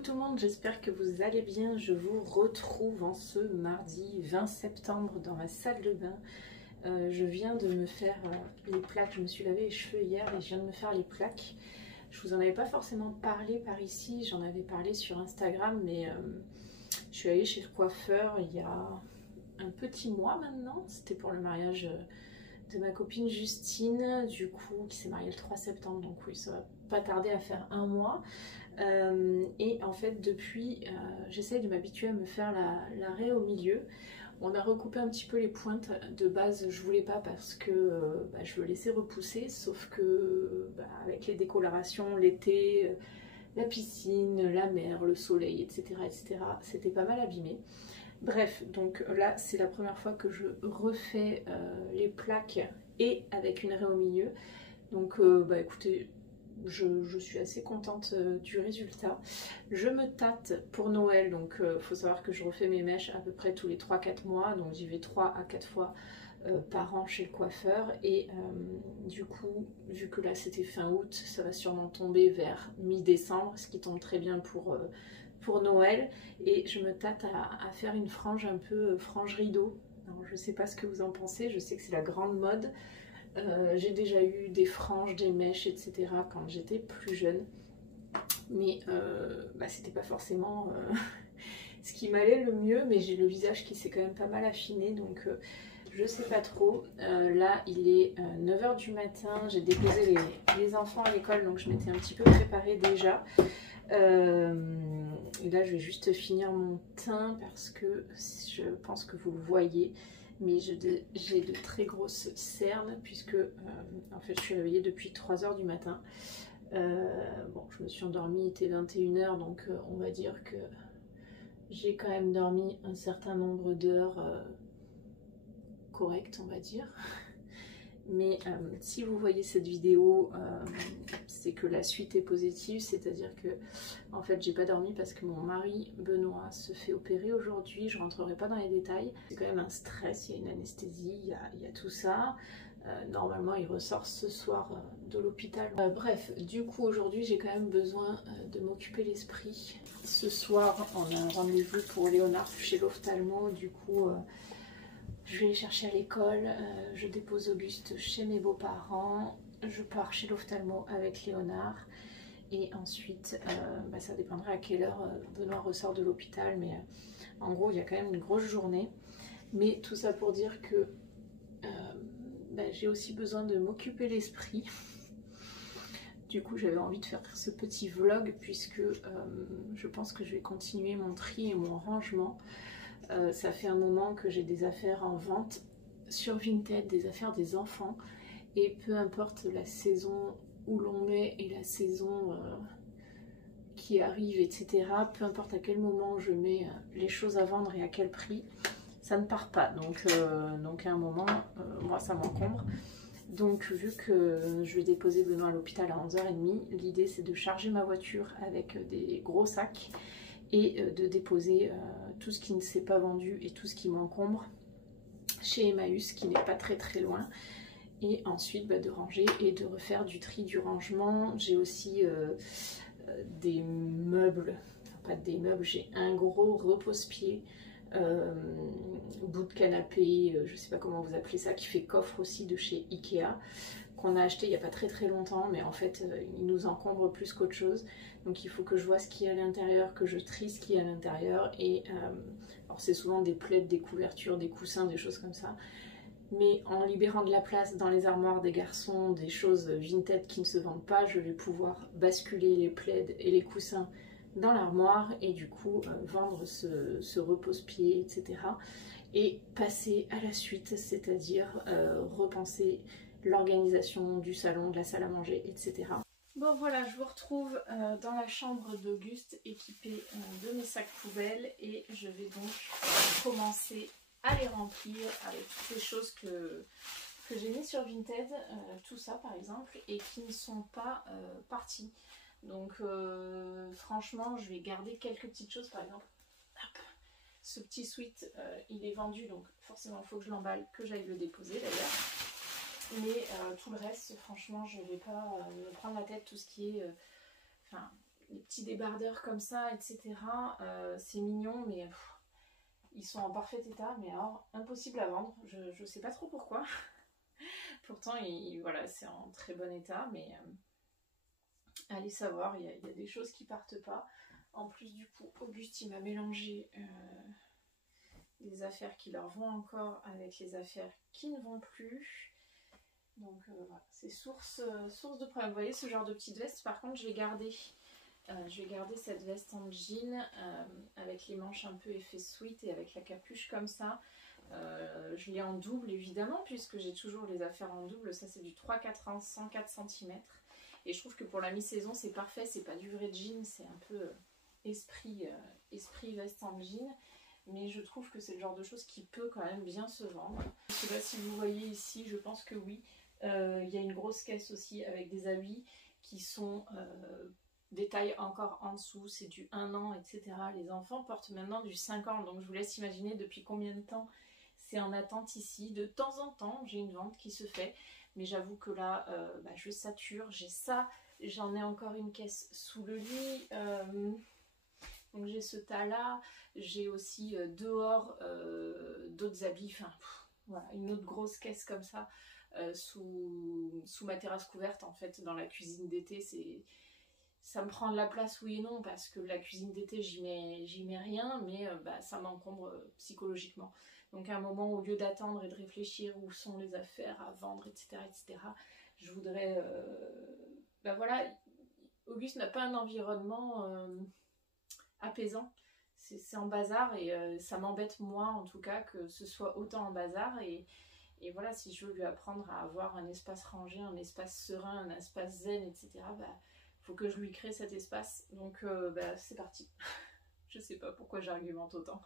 Coucou tout le monde, j'espère que vous allez bien. Je vous retrouve en ce mardi 20 septembre dans ma salle de bain. Je viens de me faire les plaques, je me suis lavé les cheveux hier et je viens de me faire les plaques. Je vous en avais pas forcément parlé par ici, j'en avais parlé sur Instagram, mais je suis allée chez le coiffeur il y a un petit mois maintenant. C'était pour le mariage de ma copine Justine, du coup, qui s'est mariée le 3 septembre, donc oui, ça va pas tarder à faire un mois. Et en fait, depuis, j'essaye de m'habituer à me faire la raie au milieu. On a recoupé un petit peu les pointes. De base, je voulais pas parce que je veux laisser repousser, sauf que avec les décolorations, l'été, la piscine, la mer, le soleil, etc., c'était pas mal abîmé. Bref, donc là, c'est la première fois que je refais les plaques et avec une raie au milieu. Donc, écoutez, je suis assez contente du résultat. Je me tâte pour Noël, donc faut savoir que je refais mes mèches à peu près tous les 3-4 mois, donc j'y vais 3 à 4 fois par an chez le coiffeur. Et du coup, vu que là c'était fin août, ça va sûrement tomber vers mi-décembre, ce qui tombe très bien pour Noël. Et je me tâte à faire une frange un peu frange rideau. Alors, je sais pas ce que vous en pensez, je sais que c'est la grande mode. J'ai déjà eu des franges, des mèches, etc. quand j'étais plus jeune, mais c'était pas forcément ce qui m'allait le mieux, mais j'ai le visage qui s'est quand même pas mal affiné, donc je sais pas trop. Là il est 9 h du matin, j'ai déposé les enfants à l'école, donc je m'étais un petit peu préparée déjà. Et là je vais juste finir mon teint parce que je pense que vous le voyez, mais j'ai de très grosses cernes puisque en fait je suis réveillée depuis 3 h du matin. Bon, je me suis endormie, il était 21 h, donc on va dire que j'ai quand même dormi un certain nombre d'heures correctes, on va dire. Mais si vous voyez cette vidéo, c'est que la suite est positive, c'est-à-dire que en fait j'ai pas dormi parce que mon mari Benoît se fait opérer aujourd'hui. Je rentrerai pas dans les détails, c'est quand même un stress, il y a une anesthésie, il y a tout ça. Normalement il ressort ce soir de l'hôpital. Bref, du coup aujourd'hui j'ai quand même besoin de m'occuper l'esprit. Ce soir on a un rendez-vous pour Léonard chez l'ophtalmo, du coup je vais les chercher à l'école, je dépose Auguste chez mes beaux-parents, je pars chez l'ophtalmo avec Léonard et ensuite ça dépendra à quelle heure Benoît ressort de l'hôpital, mais en gros il y a quand même une grosse journée. Mais tout ça pour dire que j'ai aussi besoin de m'occuper l'esprit. Du coup j'avais envie de faire ce petit vlog puisque je pense que je vais continuer mon tri et mon rangement. Ça fait un moment que j'ai des affaires en vente sur Vinted, des affaires des enfants, et peu importe la saison où l'on est et la saison qui arrive, etc., peu importe à quel moment je mets les choses à vendre et à quel prix, ça ne part pas. Donc à un moment, moi ça m'encombre. Donc vu que je vais déposer Benoît à l'hôpital à 11 h30, l'idée c'est de charger ma voiture avec des gros sacs et de déposer tout ce qui ne s'est pas vendu et tout ce qui m'encombre chez Emmaüs, qui n'est pas très loin, et ensuite de ranger et de refaire du tri du rangement. J'ai aussi des meubles, enfin pas des meubles, j'ai un gros repose-pied, bout de canapé, je sais pas comment vous appelez ça, qui fait coffre aussi, de chez Ikea, qu'on a acheté il n'y a pas très longtemps, mais en fait il nous encombre plus qu'autre chose. Donc il faut que je vois ce qu'il y a à l'intérieur, que je trie ce qu'il y a à l'intérieur. Et alors c'est souvent des plaids, des couvertures, des coussins, des choses comme ça. Mais en libérant de la place dans les armoires des garçons, des choses Vinted qui ne se vendent pas, je vais pouvoir basculer les plaids et les coussins dans l'armoire et du coup vendre ce repose-pied, etc. Et passer à la suite, c'est-à-dire repenser l'organisation du salon, de la salle à manger, etc. Bon voilà, je vous retrouve dans la chambre d'Auguste équipée de mes sacs poubelles et je vais donc commencer à les remplir avec toutes les choses que j'ai mis sur Vinted, tout ça par exemple, et qui ne sont pas parties. Donc franchement je vais garder quelques petites choses, par exemple hop, ce petit sweat il est vendu, donc forcément il faut que je l'emballe, que j'aille le déposer d'ailleurs. Mais tout le reste, franchement, je ne vais pas me prendre la tête. Tout ce qui est les petits débardeurs comme ça, etc. C'est mignon, mais ils sont en parfait état, mais alors impossible à vendre. Je sais pas trop pourquoi. Pourtant, voilà, c'est en très bon état, mais allez savoir, il y a des choses qui partent pas. En plus, du coup, Auguste, il m'a mélangé les affaires qui leur vont encore avec les affaires qui ne vont plus. Donc voilà, c'est source de problème. Vous voyez ce genre de petite veste, par contre, je vais garder cette veste en jean avec les manches un peu effet sweat et avec la capuche comme ça. Je l'ai en double évidemment, puisque j'ai toujours les affaires en double. Ça, c'est du 3/4 ans, 104 cm. Et je trouve que pour la mi-saison, c'est parfait. C'est pas du vrai jean, c'est un peu esprit veste en jean. Mais je trouve que c'est le genre de chose qui peut quand même bien se vendre. Je sais pas si vous voyez ici, je pense que oui. Il y a une grosse caisse aussi avec des habits qui sont des tailles encore en dessous, c'est du 1 an, etc. Les enfants portent maintenant du 5 ans, donc je vous laisse imaginer depuis combien de temps c'est en attente ici. De temps en temps, j'ai une vente qui se fait, mais j'avoue que là, je sature. J'ai ça, j'en ai encore une caisse sous le lit, donc j'ai ce tas-là, j'ai aussi dehors d'autres habits, enfin, voilà, une autre grosse caisse comme ça, sous ma terrasse couverte, en fait, dans la cuisine d'été. Ça me prend de la place, oui et non, parce que la cuisine d'été, j'y mets rien, mais ça m'encombre psychologiquement. Donc à un moment, au lieu d'attendre et de réfléchir où sont les affaires à vendre, etc., je voudrais... voilà, Auguste n'a pas un environnement apaisant. C'est en bazar et ça m'embête, moi, en tout cas, que ce soit autant en bazar. Et voilà, si je veux lui apprendre à avoir un espace rangé, un espace serein, un espace zen, etc., faut que je lui crée cet espace. Donc c'est parti. Je sais pas pourquoi j'argumente autant.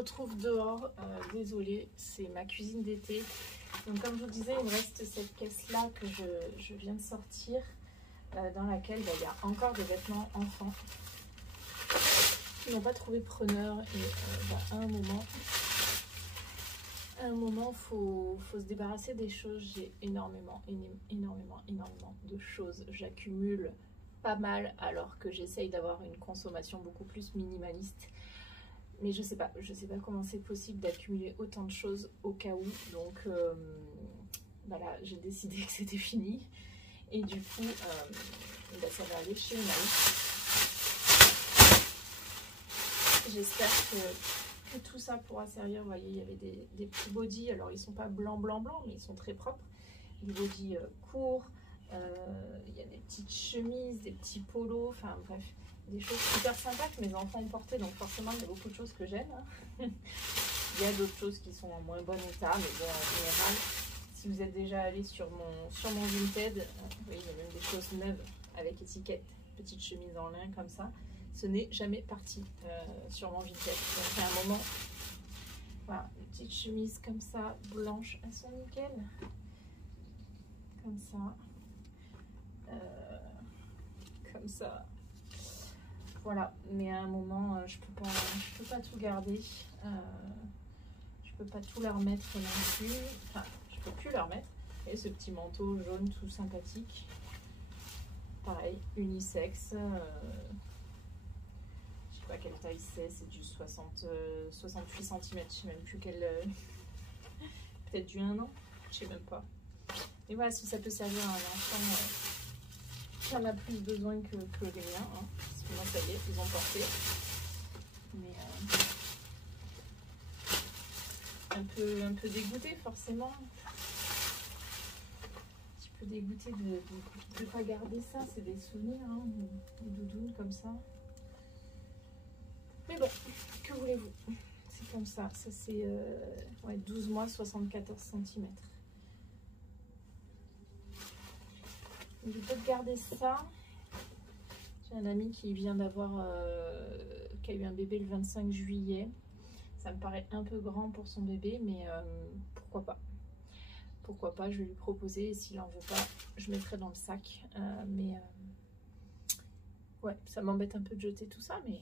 Retrouve dehors, désolée, c'est ma cuisine d'été. Donc comme je vous disais, il me reste cette caisse là que je viens de sortir, dans laquelle il y a encore des vêtements enfants qui n'ont pas trouvé preneur. Et à un moment faut se débarrasser des choses. J'ai énormément de choses, j'accumule pas mal alors que j'essaye d'avoir une consommation beaucoup plus minimaliste. Mais je sais pas comment c'est possible d'accumuler autant de choses au cas où. Donc voilà, j'ai décidé que c'était fini. Et du coup, ça va aller chez Emmaüs. J'espère que tout ça pourra servir. Vous voyez, il y avait des petits bodys. Alors, ils sont pas blanc, mais ils sont très propres. Des bodys courts. Il y a des petites chemises, des petits polos. Enfin, bref. Des choses super sympas que mes enfants ont portées, donc forcément il y a beaucoup de choses que j'aime. Il y a d'autres choses qui sont en moins bon état, mais bon, en général, si vous êtes déjà allé sur mon Vinted, oui, il y a même des choses neuves avec étiquette, petite chemise en lin comme ça. Ce n'est jamais parti sur mon Vinted. Donc à un moment, voilà, une petite chemise comme ça, blanche, elles sont nickel. Comme ça. Comme ça. Voilà, mais à un moment, je peux pas tout garder. Je peux pas tout leur mettre non plus. Enfin, je peux plus leur mettre. Et ce petit manteau jaune tout sympathique. Pareil, unisexe. Je pas quelle taille c'est du 68 cm, je sais même plus quelle... peut-être du 1 an, je sais même pas. Et voilà, si ça peut servir à un enfant qui en a plus besoin que les miens, hein, parce que moi ça y est, ils ont porté. Mais un peu dégoûté forcément. Un petit peu dégoûté de pas garder ça, c'est des souvenirs, hein, des doudounes comme ça. Mais bon, que voulez-vous? C'est comme ça, ça c'est ouais, 12 mois, 74 cm. Je vais peut-être garder ça. J'ai un ami qui vient d'avoir, qui a eu un bébé le 25 juillet. Ça me paraît un peu grand pour son bébé, mais pourquoi pas. Pourquoi pas, je vais lui proposer et s'il en veut pas, je mettrai dans le sac. Ouais, ça m'embête un peu de jeter tout ça, mais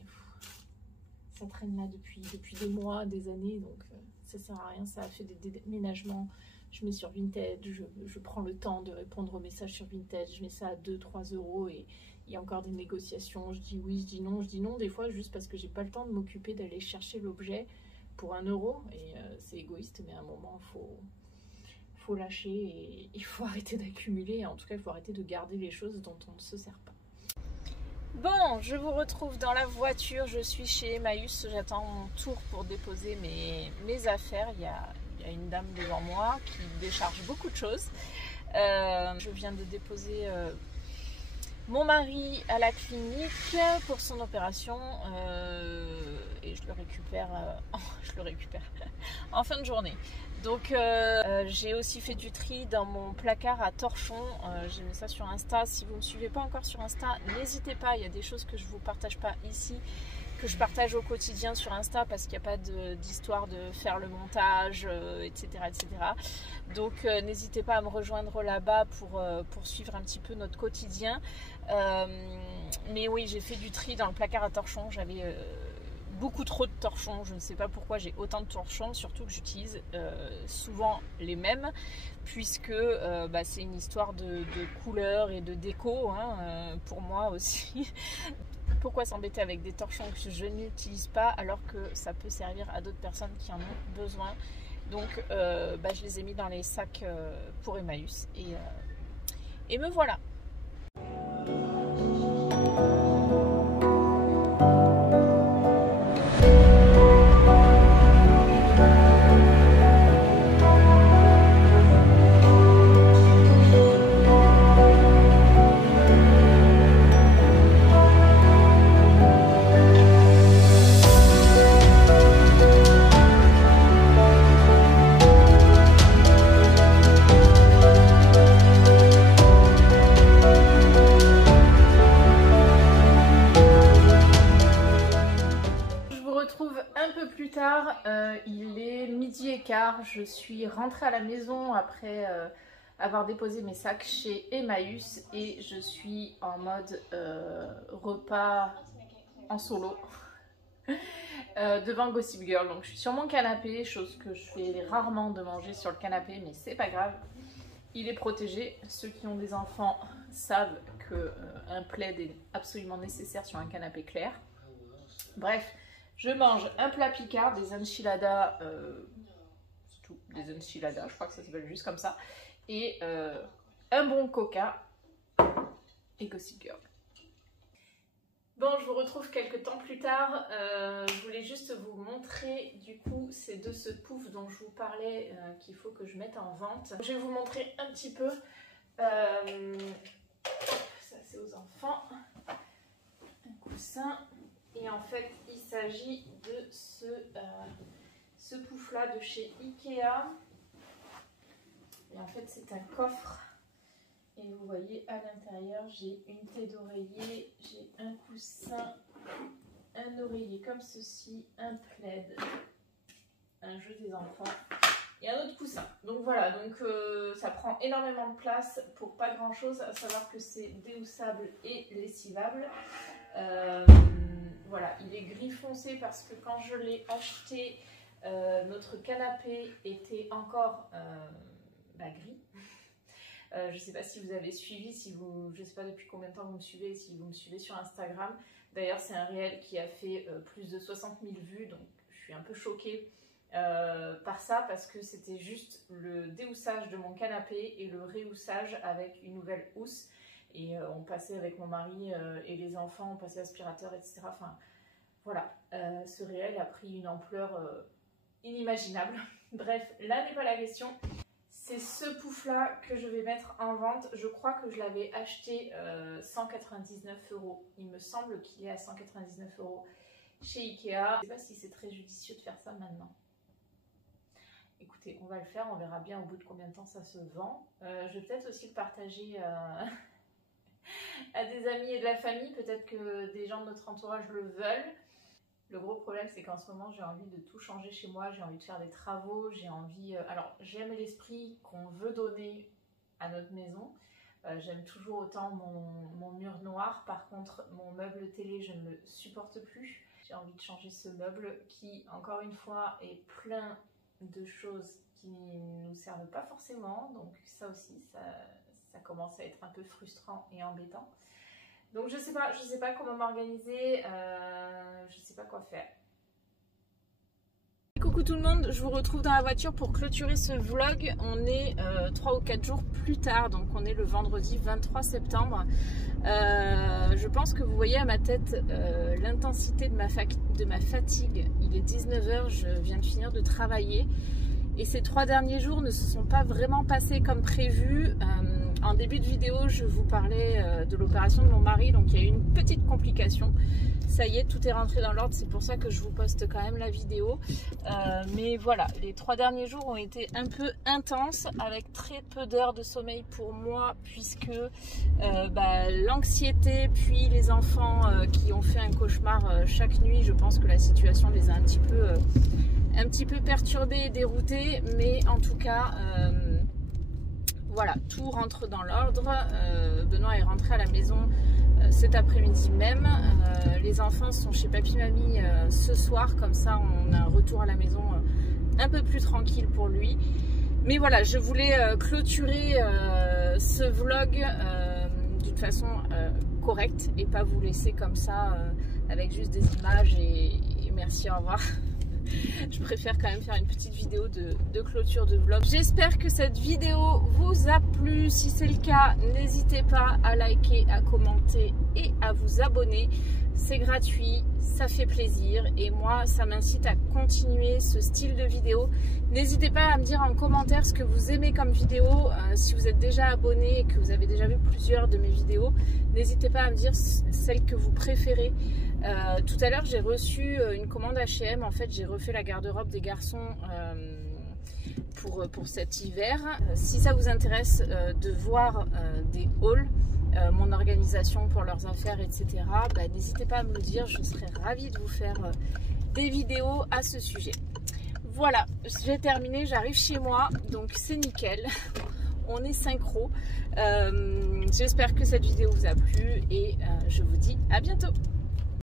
ça traîne là depuis des mois, des années, donc ça sert à rien. Ça a fait des déménagements. Je mets sur Vinted, je prends le temps de répondre aux messages sur Vinted, je mets ça à 2-3 euros et il y a encore des négociations. Je dis oui, je dis non, des fois juste parce que j'ai pas le temps de m'occuper d'aller chercher l'objet pour 1 euro et c'est égoïste, mais à un moment faut lâcher et il faut arrêter d'accumuler. En tout cas, il faut arrêter de garder les choses dont on ne se sert pas. Bon, je vous retrouve dans la voiture, je suis chez Emmaüs, j'attends mon tour pour déposer mes affaires. Il y a une dame devant moi qui décharge beaucoup de choses. Je viens de déposer mon mari à la clinique pour son opération et je le récupère en fin de journée. Donc j'ai aussi fait du tri dans mon placard à torchons. J'ai mis ça sur Insta. Si vous ne me suivez pas encore sur Insta, n'hésitez pas. Il y a des choses que je ne vous partage pas ici, que je partage au quotidien sur Insta parce qu'il n'y a pas d'histoire de faire le montage, etc. etc. Donc n'hésitez pas à me rejoindre là-bas pour suivre un petit peu notre quotidien. Mais oui, j'ai fait du tri dans le placard à torchons. J'avais beaucoup trop de torchons, je ne sais pas pourquoi j'ai autant de torchons, surtout que j'utilise souvent les mêmes, puisque c'est une histoire de couleur et de déco, hein, pour moi aussi. Pourquoi s'embêter avec des torchons que je n'utilise pas alors que ça peut servir à d'autres personnes qui en ont besoin. Donc je les ai mis dans les sacs pour Emmaüs et me voilà. Il est 12h15, je suis rentrée à la maison après avoir déposé mes sacs chez Emmaüs et je suis en mode repas en solo devant Gossip Girl. Donc je suis sur mon canapé, chose que je fais rarement de manger sur le canapé, mais c'est pas grave, il est protégé. Ceux qui ont des enfants savent qu'un plaid est absolument nécessaire sur un canapé clair. Bref. Je mange un plat picard, des enchiladas, c'est tout, des enchiladas, je crois que ça s'appelle juste comme ça, et un bon coca et Gossip Girl. Bon, je vous retrouve quelques temps plus tard. Je voulais juste vous montrer du coup ces deux sepoufs dont je vous parlais qu'il faut que je mette en vente. Je vais vous montrer un petit peu. Ça c'est aux enfants. Un coussin. Et en fait, il s'agit de ce pouf-là de chez Ikea. Et en fait, c'est un coffre. Et vous voyez, à l'intérieur, j'ai une tête d'oreiller, j'ai un coussin, un oreiller comme ceci, un plaid, un jeu des enfants et un autre coussin. Donc voilà, donc ça prend énormément de place pour pas grand-chose, à savoir que c'est déhoussable et lessivable. Voilà, il est gris foncé parce que quand je l'ai acheté, notre canapé était encore gris. Je ne sais pas si vous avez suivi, je ne sais pas depuis combien de temps vous me suivez, si vous me suivez sur Instagram. D'ailleurs, c'est un réel qui a fait plus de 60 000 vues, donc je suis un peu choquée par ça, parce que c'était juste le déhoussage de mon canapé et le réhoussage avec une nouvelle housse. Et on passait avec mon mari et les enfants, on passait l'aspirateur, etc. Enfin, voilà, ce réel a pris une ampleur inimaginable. Bref, là n'est pas la question. C'est ce pouf-là que je vais mettre en vente. Je crois que je l'avais acheté 199 €. Il me semble qu'il est à 199 € chez Ikea. Je ne sais pas si c'est très judicieux de faire ça maintenant. Écoutez, on va le faire, on verra bien au bout de combien de temps ça se vend. Je vais peut-être aussi le partager à des amis et de la famille. Peut-être que des gens de notre entourage le veulent. Le gros problème, c'est qu'en ce moment, j'ai envie de tout changer chez moi, j'ai envie de faire des travaux, j'ai envie... alors, j'aime l'esprit qu'on veut donner à notre maison. J'aime toujours autant mon mur noir. Par contre, mon meuble télé, je ne le supporte plus. J'ai envie de changer ce meuble qui, encore une fois, est plein de choses qui ne nous servent pas forcément. Donc ça aussi, ça commence à être un peu frustrant et embêtant. Donc je sais pas comment m'organiser, je sais pas quoi faire. Coucou tout le monde, je vous retrouve dans la voiture pour clôturer ce vlog. On est 3 ou 4 jours plus tard, donc on est le vendredi 23 septembre. Je pense que vous voyez à ma tête l'intensité de ma fatigue. Il est 19 h, je viens de finir de travailler. Et ces 3 derniers jours ne se sont pas vraiment passés comme prévu. En début de vidéo, je vous parlais de l'opération de mon mari, donc il y a eu une petite complication. Ça y est, tout est rentré dans l'ordre, c'est pour ça que je vous poste quand même la vidéo. Mais voilà, les 3 derniers jours ont été un peu intenses, avec très peu d'heures de sommeil pour moi, puisque l'anxiété, puis les enfants qui ont fait un cauchemar chaque nuit, je pense que la situation les a un petit peu perturbés et déroutés, mais en tout cas... voilà, tout rentre dans l'ordre. Benoît est rentré à la maison cet après-midi même. Les enfants sont chez papy-mamie ce soir, comme ça on a un retour à la maison un peu plus tranquille pour lui. Mais voilà, je voulais clôturer ce vlog d'une façon correcte et pas vous laisser comme ça avec juste des images et merci, au revoir. Je préfère quand même faire une petite vidéo de clôture de vlog. J'espère que cette vidéo vous a plu. Si c'est le cas, n'hésitez pas à liker, à commenter et à vous abonner. C'est gratuit, ça fait plaisir et moi ça m'incite à continuer ce style de vidéo. N'hésitez pas à me dire en commentaire ce que vous aimez comme vidéo. Si vous êtes déjà abonné et que vous avez déjà vu plusieurs de mes vidéos, n'hésitez pas à me dire celle que vous préférez. Tout à l'heure j'ai reçu une commande H&M. En fait j'ai refait la garde-robe des garçons pour cet hiver. Si ça vous intéresse de voir des hauls, mon organisation pour leurs affaires, etc., n'hésitez pas à me le dire, je serais ravie de vous faire des vidéos à ce sujet. Voilà, j'ai terminé, j'arrive chez moi, donc c'est nickel. On est synchro. J'espère que cette vidéo vous a plu et je vous dis à bientôt.